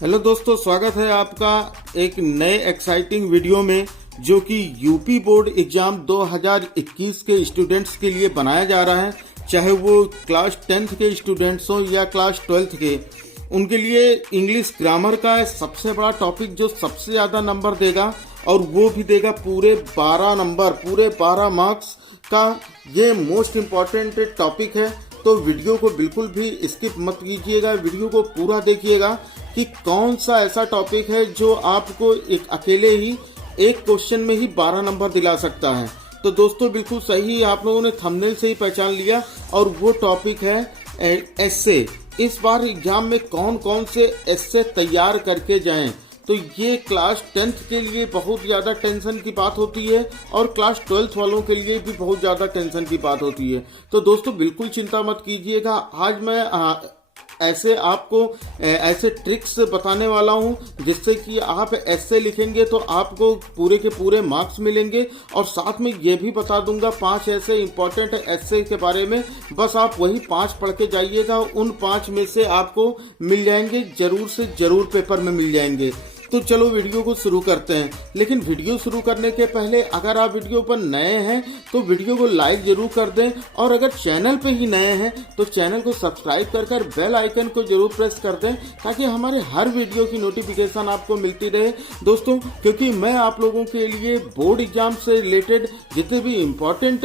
Hello दोस्तों, स्वागत है आपका एक नए एक्साइटिंग वीडियो में जो कि यूपी बोर्ड एग्जाम 2021 के स्टूडेंट्स के लिए बनाया जा रहा है। चाहे वो क्लास 10th के स्टूडेंट्स हो या क्लास 12th के, उनके लिए इंग्लिश ग्रामर का सबसे बड़ा टॉपिक जो सबसे ज़्यादा नंबर देगा और वो भी देगा पूरे 12 नंबर, पूरे 12 मार्क्स का ये मोस्ट इम्पॉर्टेंट टॉपिक है। तो वीडियो को बिल्कुल भी स्किप मत कीजिएगा, वीडियो को पूरा देखिएगा कि कौन सा ऐसा टॉपिक है जो आपको एक अकेले ही एक क्वेश्चन में ही 12 नंबर दिला सकता है। तो दोस्तों बिल्कुल सही, आप लोगों ने थंबनेल से ही पहचान लिया और वो टॉपिक है एस्से। इस बार एग्जाम में कौन कौन से एस्से तैयार करके जाएं, तो ये क्लास 10th के लिए बहुत ज़्यादा टेंशन की बात होती है और क्लास 12th वालों के लिए भी बहुत ज़्यादा टेंशन की बात होती है। तो दोस्तों बिल्कुल चिंता मत कीजिएगा, आज मैं ऐसे आपको ऐसे ट्रिक्स बताने वाला हूं जिससे कि आप ऐसे लिखेंगे तो आपको पूरे के पूरे मार्क्स मिलेंगे। और साथ में ये भी बता दूंगा 5 ऐसे इंपॉर्टेंट ऐसे के बारे में, बस आप वही 5 पढ़ के जाइएगा, उन 5 में से आपको मिल जाएंगे, जरूर से जरूर पेपर में मिल जाएंगे। तो चलो वीडियो को शुरू करते हैं। लेकिन वीडियो शुरू करने के पहले अगर आप वीडियो पर नए हैं तो वीडियो को लाइक जरूर कर दें, और अगर चैनल पे ही नए हैं तो चैनल को सब्सक्राइब कर बेल आइकन को जरूर प्रेस कर दें ताकि हमारे हर वीडियो की नोटिफिकेशन आपको मिलती रहे दोस्तों। क्योंकि मैं आप लोगों के लिए बोर्ड एग्जाम से रिलेटेड जितने भी इम्पोर्टेंट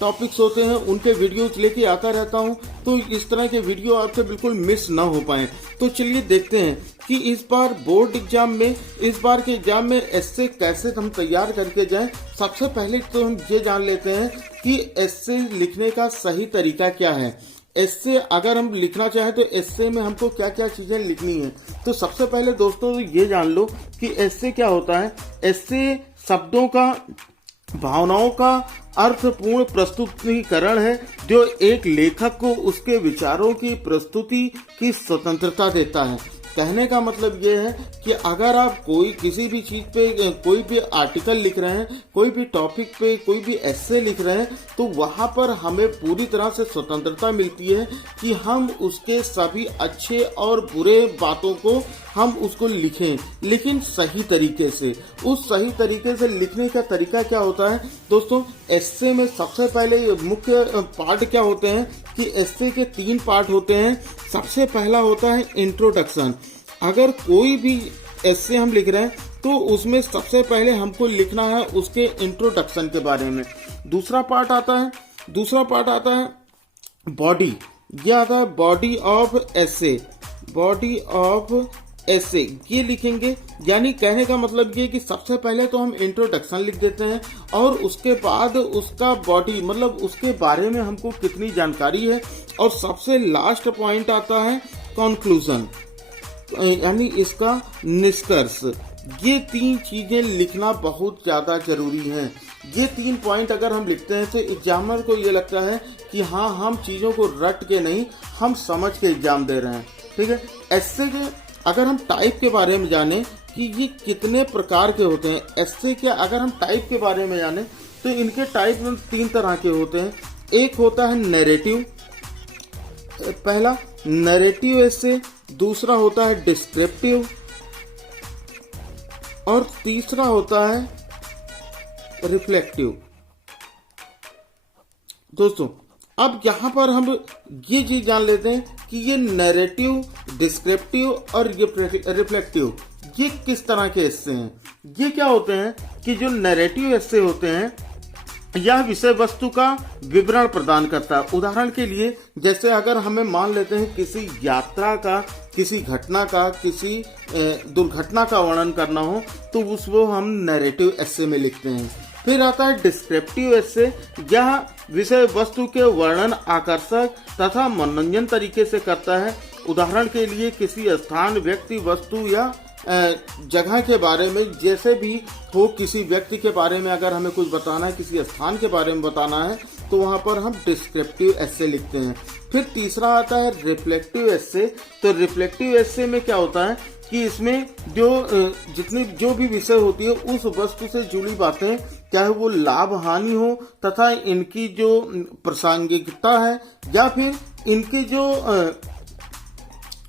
टॉपिक्स होते हैं उनके वीडियोज लेके आता रहता हूं, तो इस तरह के वीडियो आपसे बिल्कुल मिस ना हो पाए। तो चलिए देखते हैं कि इस बार बोर्ड एग्जाम में, इस बार के एग्जाम में एस्से कैसे हम तैयार करके जाएं। सबसे पहले तो हम ये जान लेते हैं कि एस्से लिखने का सही तरीका क्या है। एस्से अगर हम लिखना चाहें तो एस्से में हमको क्या क्या चीजें लिखनी है। तो सबसे पहले दोस्तों ये जान लो कि एस्से क्या होता है। एस्से शब्दों का, भावनाओं का अर्थपूर्ण प्रस्तुतिकरण है जो एक लेखक को उसके विचारों की प्रस्तुति की स्वतंत्रता देता है। कहने का मतलब ये है कि अगर आप कोई किसी भी चीज पे कोई भी आर्टिकल लिख रहे हैं, कोई भी टॉपिक पे कोई भी एस्से लिख रहे हैं, तो वहां पर हमें पूरी तरह से स्वतंत्रता मिलती है कि हम उसके सभी अच्छे और बुरे बातों को हम उसको लिखें, लेकिन सही तरीके से। उस सही तरीके से लिखने का तरीका क्या होता है दोस्तों। एस्से में सबसे पहले मुख्य पार्ट क्या होते हैं कि एस्से के 3 पार्ट होते हैं। सबसे पहला होता है इंट्रोडक्शन। अगर कोई भी एस्से हम लिख रहे हैं तो उसमें सबसे पहले हमको लिखना है उसके इंट्रोडक्शन के बारे में। दूसरा पार्ट आता है बॉडी। यह आता है body of essay, body of ऐसे ये लिखेंगे। यानी कहने का मतलब ये कि सबसे पहले तो हम इंट्रोडक्शन लिख देते हैं और उसके बाद उसका बॉडी मतलब उसके बारे में हमको कितनी जानकारी है, और सबसे लास्ट पॉइंट आता है कंक्लूजन, यानी इसका निष्कर्ष। ये 3 चीजें लिखना बहुत ज्यादा जरूरी है। ये 3 पॉइंट अगर हम लिखते हैं तो एग्जामर को ये लगता है कि हाँ, हम चीजों को रट के नहीं, हम समझ के एग्जाम दे रहे हैं। ठीक है। एस्से के अगर हम टाइप के बारे में जाने कि ये कितने प्रकार के होते हैं, एस्से के अगर हम टाइप के बारे में जाने तो इनके टाइप 3 तरह के होते हैं। एक होता है नैरेटिव, पहला नैरेटिव एस्से, दूसरा होता है डिस्क्रिप्टिव और तीसरा होता है रिफ्लेक्टिव। दोस्तों अब यहाँ पर हम ये चीज जान लेते हैं कि ये नैरेटिव, डिस्क्रिप्टिव और रिफ्लेक्टिव ये किस तरह के एस्से हैं। ये क्या होते हैं कि जो नैरेटिव एस्से होते हैं यह विषय वस्तु का विवरण प्रदान करता है। उदाहरण के लिए जैसे अगर हमें मान लेते हैं किसी यात्रा का, किसी घटना का, किसी दुर्घटना का वर्णन करना हो तो उसको हम नैरेटिव एस्से में लिखते हैं। फिर आता है डिस्क्रिप्टिव एस्से। यह विषय वस्तु के वर्णन आकर्षक तथा मनोरंजन तरीके से करता है। उदाहरण के लिए किसी स्थान, व्यक्ति, वस्तु या जगह के बारे में, जैसे भी हो, किसी व्यक्ति के बारे में अगर हमें कुछ बताना है, किसी स्थान के बारे में बताना है तो वहां पर हम डिस्क्रिप्टिव एस्से लिखते हैं। फिर तीसरा आता है रिफ्लेक्टिव एस्से। तो रिफ्लेक्टिव एस्से में क्या होता है कि इसमें जो भी विषय होती है उस वस्तु से जुड़ी बातें, चाहे वो लाभ हानि हो तथा इनकी जो प्रासंगिकता है या फिर इनके जो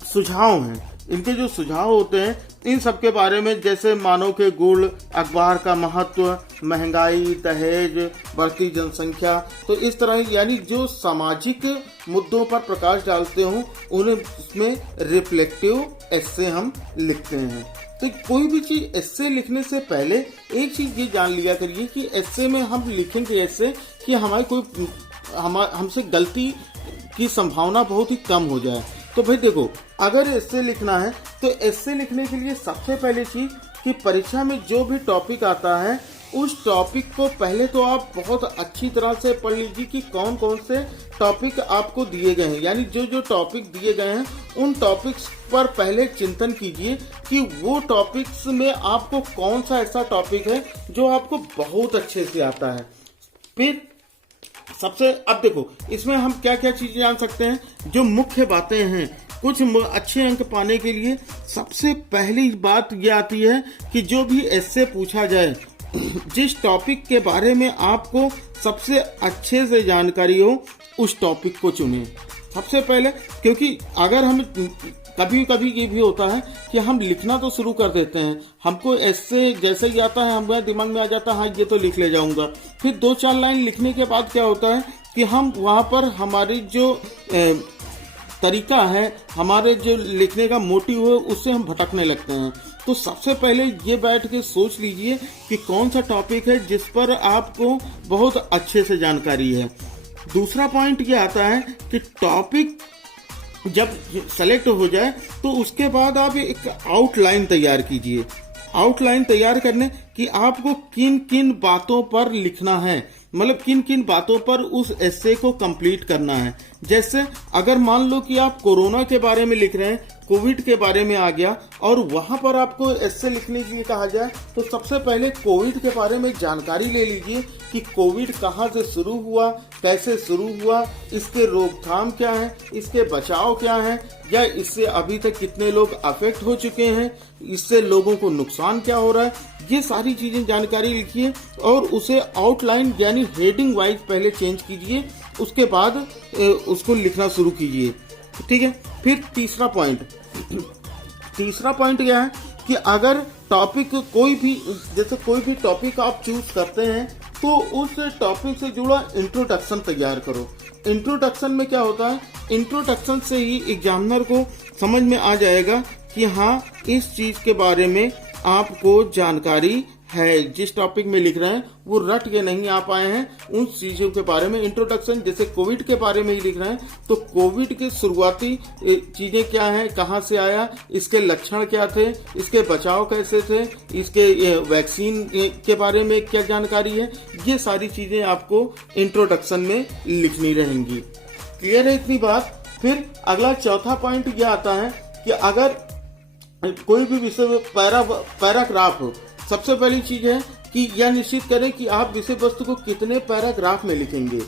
सुझाव हैं, इनके जो सुझाव होते हैं इन सब के बारे में, जैसे मानव के गुण, अखबार का महत्व, महंगाई, दहेज, बढ़ती जनसंख्या, तो इस तरह यानी जो सामाजिक मुद्दों पर प्रकाश डालते हों उन्हें उसमें रिफ्लेक्टिव एस्से हम लिखते हैं। तो कोई भी चीज एस्से लिखने से पहले एक चीज ये जान लिया करिए कि एस्से में हम लिखेंगे ऐसे कि हमसे गलती की संभावना बहुत ही कम हो जाए। तो भाई देखो, अगर एस्से लिखना है तो एस्से लिखने के लिए सबसे पहले चीज कि परीक्षा में जो भी टॉपिक आता है उस टॉपिक को पहले तो आप बहुत अच्छी तरह से पढ़ लीजिए कि कौन कौन से टॉपिक आपको दिए गए हैं, यानी जो जो टॉपिक दिए गए हैं उन टॉपिक्स पर पहले चिंतन कीजिए कि वो टॉपिक्स में आपको कौन सा ऐसा टॉपिक है जो आपको बहुत अच्छे से आता है। फिर अब देखो इसमें हम क्या क्या चीजें जान सकते हैं, जो मुख्य बातें हैं। कुछ अच्छे अंक पाने के लिए सबसे पहली बात ये आती है कि जो भी एस्से पूछा जाए, जिस टॉपिक के बारे में आपको सबसे अच्छे से जानकारी हो उस टॉपिक को चुनें सबसे पहले। क्योंकि अगर हम कभी कभी ये भी होता है कि हम लिखना तो शुरू कर देते हैं, हमको एस्से जैसे ही आता है हमारे दिमाग में आ जाता है हाँ ये तो लिख ले जाऊंगा। फिर 2-4 लाइन लिखने के बाद क्या होता है कि हम वहाँ पर हमारी जो तरीका है, हमारे जो लिखने का मोटिव है उससे हम भटकने लगते हैं। तो सबसे पहले ये बैठ के सोच लीजिए कि कौन सा टॉपिक है जिस पर आपको बहुत अच्छे से जानकारी है। दूसरा पॉइंट ये आता है कि टॉपिक जब सेलेक्ट हो जाए तो उसके बाद आप एक आउटलाइन तैयार कीजिए। आउटलाइन तैयार करने कि आपको किन किन बातों पर लिखना है, मतलब किन किन बातों पर उस एस्से को कंप्लीट करना है। जैसे अगर मान लो कि आप कोरोना के बारे में लिख रहे हैं, कोविड के बारे में आ गया और वहां पर आपको एस्से लिखने के लिए कहा जाए तो सबसे पहले कोविड के बारे में जानकारी ले लीजिए कि कोविड कहाँ से शुरू हुआ, कैसे शुरू हुआ, इसके रोकथाम क्या है, इसके बचाव क्या है, या इससे अभी तक कितने लोग अफेक्ट हो चुके हैं, इससे लोगों को नुकसान क्या हो रहा है, ये सारी चीजें जानकारी लिखिए और उसे आउटलाइन यानी हेडिंग वाइज पहले चेंज कीजिए, उसके बाद उसको लिखना शुरू कीजिए। ठीक है। फिर तीसरा पॉइंट यह है कि अगर टॉपिक कोई भी टॉपिक आप चूज करते हैं तो उस टॉपिक से जुड़ा इंट्रोडक्शन तैयार करो। इंट्रोडक्शन में क्या होता है, इंट्रोडक्शन से ही एग्जामिनर को समझ में आ जाएगा कि हाँ इस चीज के बारे में आपको जानकारी है, जिस टॉपिक में लिख रहे हैं वो रट के नहीं आ पाए हैं उन चीजों के बारे में। इंट्रोडक्शन जैसे कोविड के बारे में ही लिख रहे हैं तो कोविड के शुरुआती चीजें क्या हैं, कहां से आया, इसके लक्षण क्या थे, इसके बचाव कैसे थे, इसके वैक्सीन के बारे में क्या जानकारी है, ये सारी चीजें आपको इंट्रोडक्शन में लिखनी रहेंगी। क्लियर है इतनी बात। फिर अगला चौथा पॉइंट यह आता है कि अगर कोई भी विषय पैराग्राफ हो, सबसे पहली चीज है कि यह निश्चित करें कि आप विषय वस्तु को कितने पैराग्राफ में लिखेंगे।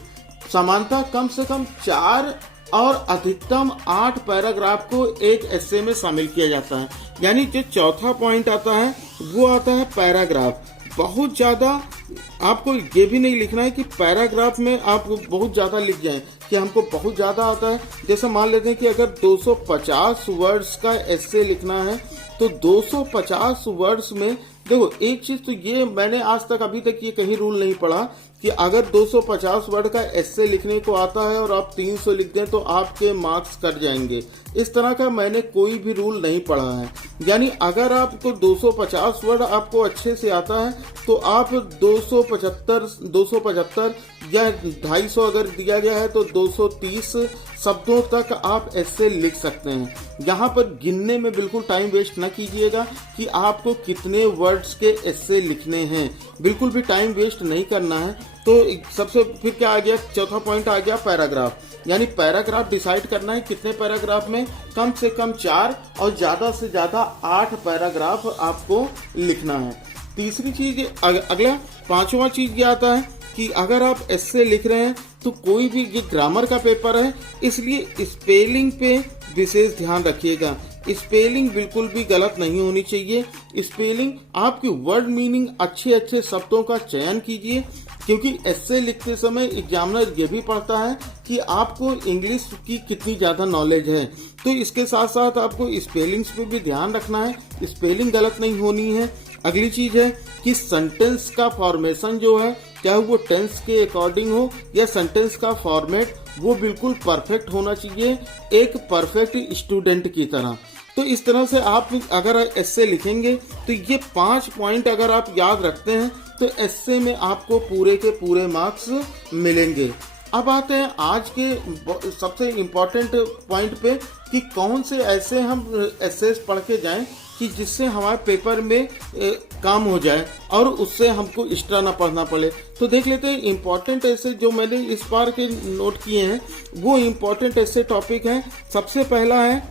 सामान्यतः कम से कम 4 और अधिकतम 8 पैराग्राफ को एक एस्से में शामिल किया जाता है। यानी जो चौथा पॉइंट आता है वो आता है पैराग्राफ। बहुत ज्यादा आपको ये भी नहीं लिखना है कि पैराग्राफ में आप बहुत ज्यादा लिख जाएं कि हमको बहुत ज्यादा आता है। जैसे मान लेते हैं कि अगर 250 वर्ड्स का एस्से लिखना है तो 250 वर्ड्स में देखो एक चीज तो ये मैंने आज तक अभी तक ये कहीं रूल नहीं पढ़ा कि अगर 250 वर्ड का एस्से लिखने को आता है और आप 300 लिख दें तो आपके मार्क्स कट जाएंगे। इस तरह का मैंने कोई भी रूल नहीं पढ़ा है। यानी अगर आपको 250 वर्ड आपको अच्छे से आता है तो आप 275 या 250 अगर दिया गया है तो 230 शब्दों तक आप एस्से लिख सकते हैं। यहाँ पर गिनने में बिल्कुल टाइम वेस्ट न कीजिएगा कि आपको कितने वर्ड्स के एस्से लिखने हैं, बिल्कुल भी टाइम वेस्ट नहीं करना है। तो सबसे फिर क्या आ गया, चौथा पॉइंट आ गया पैराग्राफ। यानी पैराग्राफ डिसाइड करना है कितने पैराग्राफ में, कम से कम 4 और ज्यादा से ज्यादा 8 पैराग्राफ आपको लिखना है। तीसरी चीज अगला 5वां चीज ये आता है कि अगर आप एस्से लिख रहे हैं तो कोई भी ये ग्रामर का पेपर है, इसलिए स्पेलिंग पे विशेष ध्यान रखिएगा। स्पेलिंग बिल्कुल भी गलत नहीं होनी चाहिए। स्पेलिंग आपकी वर्ड मीनिंग अच्छे शब्दों का चयन कीजिए क्योंकि एस्से लिखते समय एग्जामिनर ये भी पढ़ता है कि आपको इंग्लिश की कितनी ज़्यादा नॉलेज है। तो इसके साथ साथ आपको स्पेलिंग्स पे भी ध्यान रखना है, स्पेलिंग गलत नहीं होनी है। अगली चीज़ है कि सेंटेंस का फॉर्मेशन जो है, चाहे वो टेंस के अकॉर्डिंग हो या सेंटेंस का फॉर्मेट, वो बिल्कुल परफेक्ट होना चाहिए, एक परफेक्ट स्टूडेंट की तरह। तो इस तरह से आप अगर एस्से लिखेंगे तो ये 5 पॉइंट अगर आप याद रखते हैं तो एस्से में आपको पूरे के पूरे मार्क्स मिलेंगे। अब आते हैं आज के सबसे इम्पोर्टेंट पॉइंट पे कि कौन से ऐसे हम एस्सेस पढ़ के जाएं कि जिससे हमारे पेपर में काम हो जाए और उससे हमको एक्स्ट्रा ना पढ़ना पड़े। तो देख लेते हैं इम्पोर्टेंट ऐसे जो मैंने इस बार के नोट किए हैं, वो इम्पोर्टेंट ऐसे टॉपिक हैं। सबसे पहला है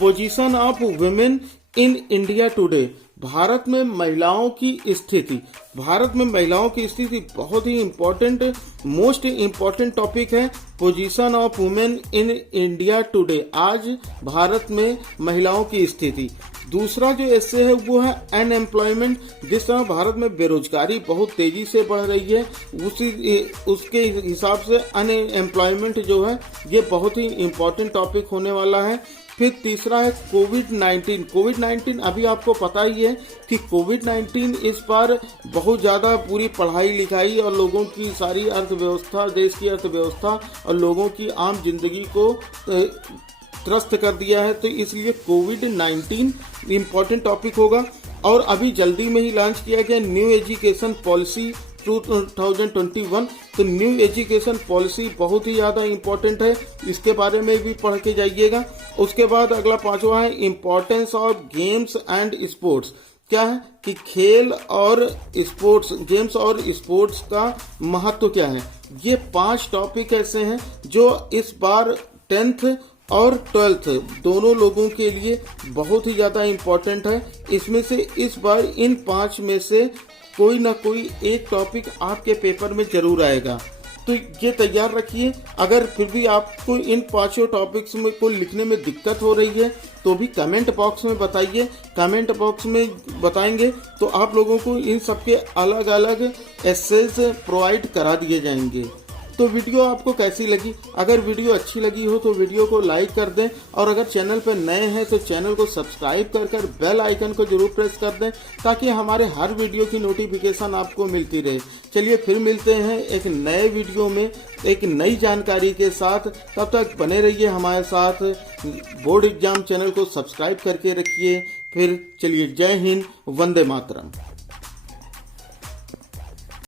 position of women in India today, Bharat में महिलाओं की स्थिति। भारत में महिलाओं की स्थिति बहुत ही इम्पोर्टेंट, मोस्ट इम्पोर्टेंट टॉपिक है, position of women in India today, आज भारत में महिलाओं की स्थिति। दूसरा जो एस्से है वो है अनएम्प्लॉयमेंट, जिस तरह भारत में बेरोजगारी बहुत तेजी से बढ़ रही है, उसके हिसाब से अनएम्प्लॉयमेंट जो है ये बहुत ही इम्पोर्टेंट टॉपिक होने वाला है। फिर तीसरा है कोविड-19। अभी आपको पता ही है कि कोविड-19 इस बार बहुत ज़्यादा पूरी पढ़ाई लिखाई और लोगों की सारी अर्थव्यवस्था, देश की अर्थव्यवस्था और लोगों की आम जिंदगी को त्रस्त कर दिया है। तो इसलिए कोविड-19 इम्पोर्टेंट टॉपिक होगा। और अभी जल्दी में ही लॉन्च किया गया न्यू एजुकेशन पॉलिसी 2021। तो न्यू एजुकेशन पॉलिसी बहुत ही ज़्यादा इम्पोर्टेंट है, इसके बारे में भी पढ़ के जाइएगा। उसके बाद अगला 5वां है importance of games and sports. क्या है कि खेल और स्पोर्ट्स, गेम्स और स्पोर्ट्स का महत्व क्या है। ये 5 टॉपिक ऐसे हैं जो इस बार 10th और 12th दोनों लोगों के लिए बहुत ही ज़्यादा इम्पोर्टेंट है। इसमें से इस बार इन 5 में से कोई ना कोई एक टॉपिक आपके पेपर में जरूर आएगा, तो ये तैयार रखिए। अगर फिर भी आपको इन 5 टॉपिक्स में कोई लिखने में दिक्कत हो रही है तो भी कमेंट बॉक्स में बताइए। कमेंट बॉक्स में बताएंगे तो आप लोगों को इन सबके अलग अलग एस्सेज प्रोवाइड करा दिए जाएंगे। तो वीडियो आपको कैसी लगी? अगर वीडियो अच्छी लगी हो तो वीडियो को लाइक कर दें, और अगर चैनल पर नए हैं तो चैनल को सब्सक्राइब कर बेल आइकन को जरूर प्रेस कर दें, ताकि हमारे हर वीडियो की नोटिफिकेशन आपको मिलती रहे। चलिए फिर मिलते हैं एक नए वीडियो में एक नई जानकारी के साथ। तब तक बने रहिए हमारे साथ। बोर्ड एग्जाम चैनल को सब्सक्राइब करके रखिए। फिर चलिए, जय हिंद, वंदे मातरम।